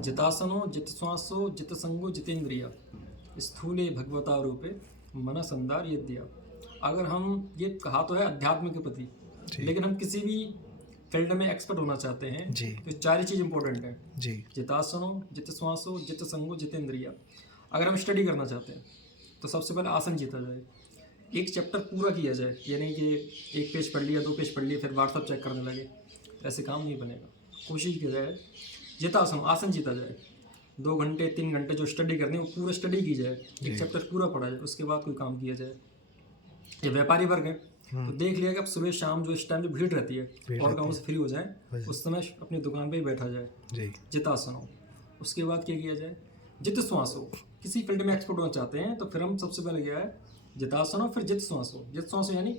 जितासनो जितश्वासो जितसंगो जितेंद्रिया स्थूले भगवता रूपे मनसंदार यद्या। अगर हम ये कहा तो है अध्यात्म के प्रति, लेकिन हम किसी भी फील्ड में एक्सपर्ट होना चाहते हैं जी तो चार ही चीज़ इंपॉर्टेंट है। जी जितासनो जितश्वासो जितसंगो जितेंद्रिया। अगर हम स्टडी करना चाहते हैं तो सबसे पहले आसन जीता जाए, एक चैप्टर पूरा किया जाए, ये नहीं कि एक पेज पढ़ लिया, 2 पेज पढ़ लिए फिर व्हाट्सअप चेक करने लगे, ऐसे काम नहीं बनेगा। कोशिश की जाए जितासन आसन जीता जाए, 2 घंटे 3 घंटे जो स्टडी करनी है वो पूरा स्टडी की जाए, एक चैप्टर पूरा पढ़ा जाए, उसके बाद कोई काम किया जाए। ये व्यापारी वर्ग है तो देख लिया कि अब सुबह शाम जो इस टाइम जो भीड़ रहती है और कामों से फ्री हो जाए उस समय अपनी दुकान पे ही बैठा जाए, जी जितासन हो। उसके बाद क्या किया जाए, जित श्वास हो। किसी फील्ड में एक्सपर्ट होना चाहते हैं तो फिर हम सबसे पहले क्या है, जितासन हो फिर जित श्वास हो। जित श्वास हो यानी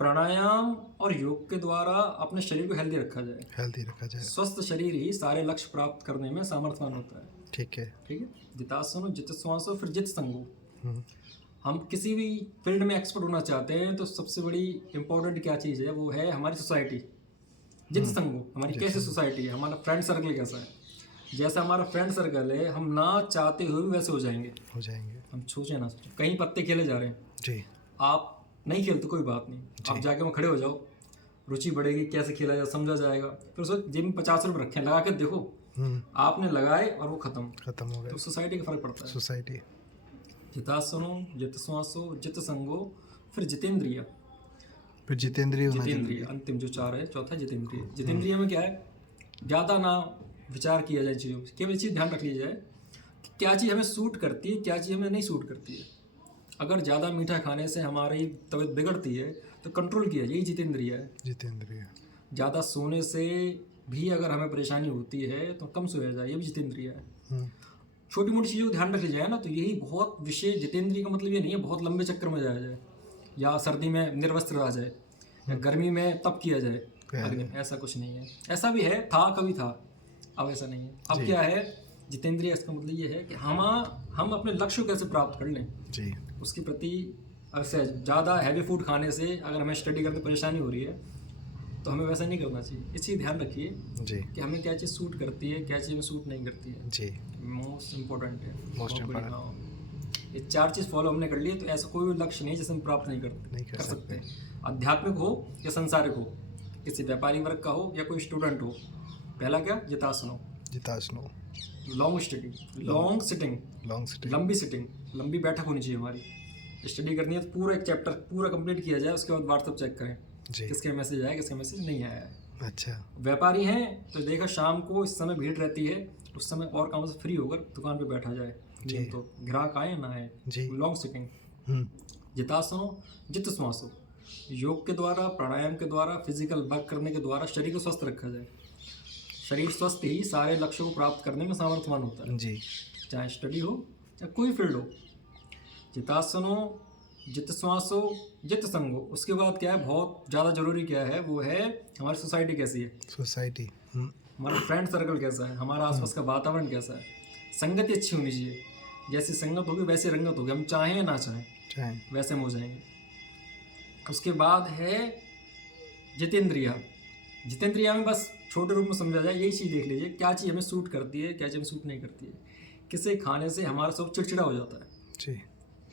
प्राणायाम और योग के द्वारा अपने शरीर को हेल्दी रखा जाए। हेल्दी रखा जाए, स्वस्थ शरीर ही सारे लक्ष्य प्राप्त करने में सामर्थ्यवान होता है। ठीक है। ठीक है, जितासन हो जित श्वास हो फिर जित संग हो। हम्म, हम किसी भी फील्ड में एक्सपर्ट होना चाहते हैं तो सबसे बड़ी इंपॉर्टेंट क्या चीज़ है, वो है हमारी सोसाइटी। जित संगो हमारी कैसी सोसाइटी है, हमारा फ्रेंड सर्कल कैसा है। जैसा हमारा फ्रेंड सर्कल है हम ना चाहते हुए भी वैसे हो जाएंगे। हम सोचे ना सोचे, कहीं पत्ते खेले जा रहे हैं, जी आप नहीं खेलते कोई बात नहीं, आप जाके वहाँ खड़े हो जाओ, रुचि बढ़ेगी, कैसे खेला जाए समझा जाएगा। फिर उसको जेब में 50 रुपये रखे लगा के देखो, आपने लगाए और वो खत्म हो गया। तो सोसाइटी का फर्क पड़ता है। सोसाइटी जितासनो जित श्वासो जित संगो फिर जितेंद्रिय। फिर जितेंद्रिय होना जितेंद्रिय अंतिम जो 4 है, चौथा जितेंद्रिय। जितेंद्रिय में क्या है, ज़्यादा ना विचार किया जाए चीज़ों पर, केवल चीज़ ध्यान रख ली जाए कि क्या चीज़ हमें सूट करती है, क्या चीज़ हमें नहीं सूट करती है। अगर ज़्यादा मीठा खाने से हमारी तबीयत बिगड़ती है तो कंट्रोल किया, यही जितेंद्रिय है। जितेंद्रिय ज़्यादा सोने से भी अगर हमें परेशानी होती है तो कम सोया जाए, ये भी जितेंद्रिय है। छोटी मोटी चीज़ों को ध्यान रख लिया जाए ना तो यही बहुत विशेष। जितेंद्रिय का मतलब ये नहीं है बहुत लंबे चक्कर में जाया जाए, या सर्दी में निर्वस्त्र रहा जाए, या गर्मी में तप किया जाए अग्नि, ऐसा कुछ नहीं है। ऐसा भी है, था कभी था, अब ऐसा नहीं है। अब क्या है जितेंद्रिय, इसका मतलब ये है कि हम अपने लक्ष्य को कैसे प्राप्त कर लें जी उसके प्रति। अगर ज़्यादा हैवी फूड खाने से अगर हमें स्टडी करने परेशानी हो रही है तो हमें वैसा नहीं करना चाहिए। इस चीज़ ध्यान रखिए जी कि हमें क्या चीज़ सूट करती है, क्या चीज़ हमें सूट नहीं करती है। जी मोस्ट इम्पोर्टेंट है, मोस्ट बहुत बड़ी। इम्पोर्टेंट। हाँ, ये 4 चीज़ फॉलो हमने कर लिए तो ऐसा कोई भी लक्ष्य नहीं है जिसे हम प्राप्त नहीं कर सकते। आध्यात्मिक हो या संसारिक हो, किसी व्यापारी वर्ग का हो या कोई स्टूडेंट हो। पहला क्या, जितासन हो, जितासनो, लॉन्ग स्टडी, लॉन्ग सिटिंग, लंबी सिटिंग, लंबी बैठक होनी चाहिए हमारी। स्टडी करनी है तो पूरा एक चैप्टर पूरा कंप्लीट किया जाए, उसके बाद व्हाट्सअप चेक करें किसके मैसेज आया किसके मैसेज नहीं आया है। अच्छा व्यापारी हैं तो देखा शाम को इस समय भीड़ रहती है, उस समय और कामों से फ्री होकर दुकान पे बैठा जाए, जी तो ग्राहक आए ना आए। Long sitting. जितासनो जित श्वासो, योग के द्वारा प्राणायाम के द्वारा फिजिकल वर्क करने के द्वारा शरीर को स्वस्थ रखा जाए। शरीर स्वस्थ ही सारे लक्ष्यों को प्राप्त करने में सामर्थ्यवान होता है जी, चाहे स्टडी हो या कोई फील्ड हो। जितासनो जित श्वासो जित संगो। उसके बाद क्या है, बहुत ज़्यादा जरूरी क्या है, वो है हमारी सोसाइटी कैसी है, सोसाइटी हमारा फ्रेंड सर्कल कैसा है, हमारा आसपास का वातावरण कैसा है। संगति अच्छी होनी चाहिए, जैसी संगत होगी वैसी रंगत होगी, हम चाहें या ना चाहें वैसे हम हो जाएंगे। उसके बाद है जितेंद्रिया। जितेंद्रिया में बस छोटे रूप में समझा जाए, यही चीज़ देख लीजिए क्या चीज़ हमें सूट करती है, क्या चीज़ हमें सूट नहीं करती है। किसे खाने से हमारा सब चिड़चिड़ा हो जाता है जी,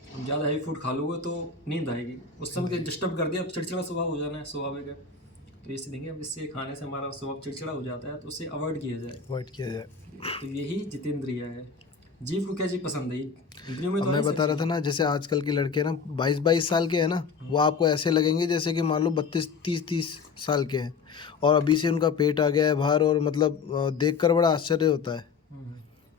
तुम ज़्यादा हैवी फूड खा लोगे तो नींद आएगी, उस समय डिस्टर्ब कर दिया तो चिड़चिड़ा स्वभाव हो जाना है, स्वाभाविक है। तो इसे देखिए, अब इससे खाने से हमारा स्वभाव चिड़चिड़ा हो जाता है तो उसे अवॉइड किया जाए। तो यही जितेंद्रिय है। जीव को क्या चीज़ पसंद है, इंद्रियों में तो मैं बता रहा था ना, जैसे आजकल के लड़के ना 22-22 साल के हैं ना, वो आपको ऐसे लगेंगे जैसे कि मान लो 32-30 साल के हैं, और अभी से उनका पेट आ गया है बाहर, और मतलब देखकर बड़ा आश्चर्य होता है।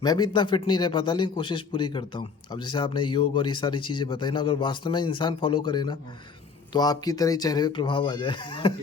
मैं भी इतना फिट नहीं रह पाता, लेकिन कोशिश पूरी करता हूँ। अब जैसे आपने योग और ये सारी चीज़ें बताई ना, अगर वास्तव में इंसान फॉलो करे ना तो आपकी तरह ही चेहरे पे प्रभाव आ जाए।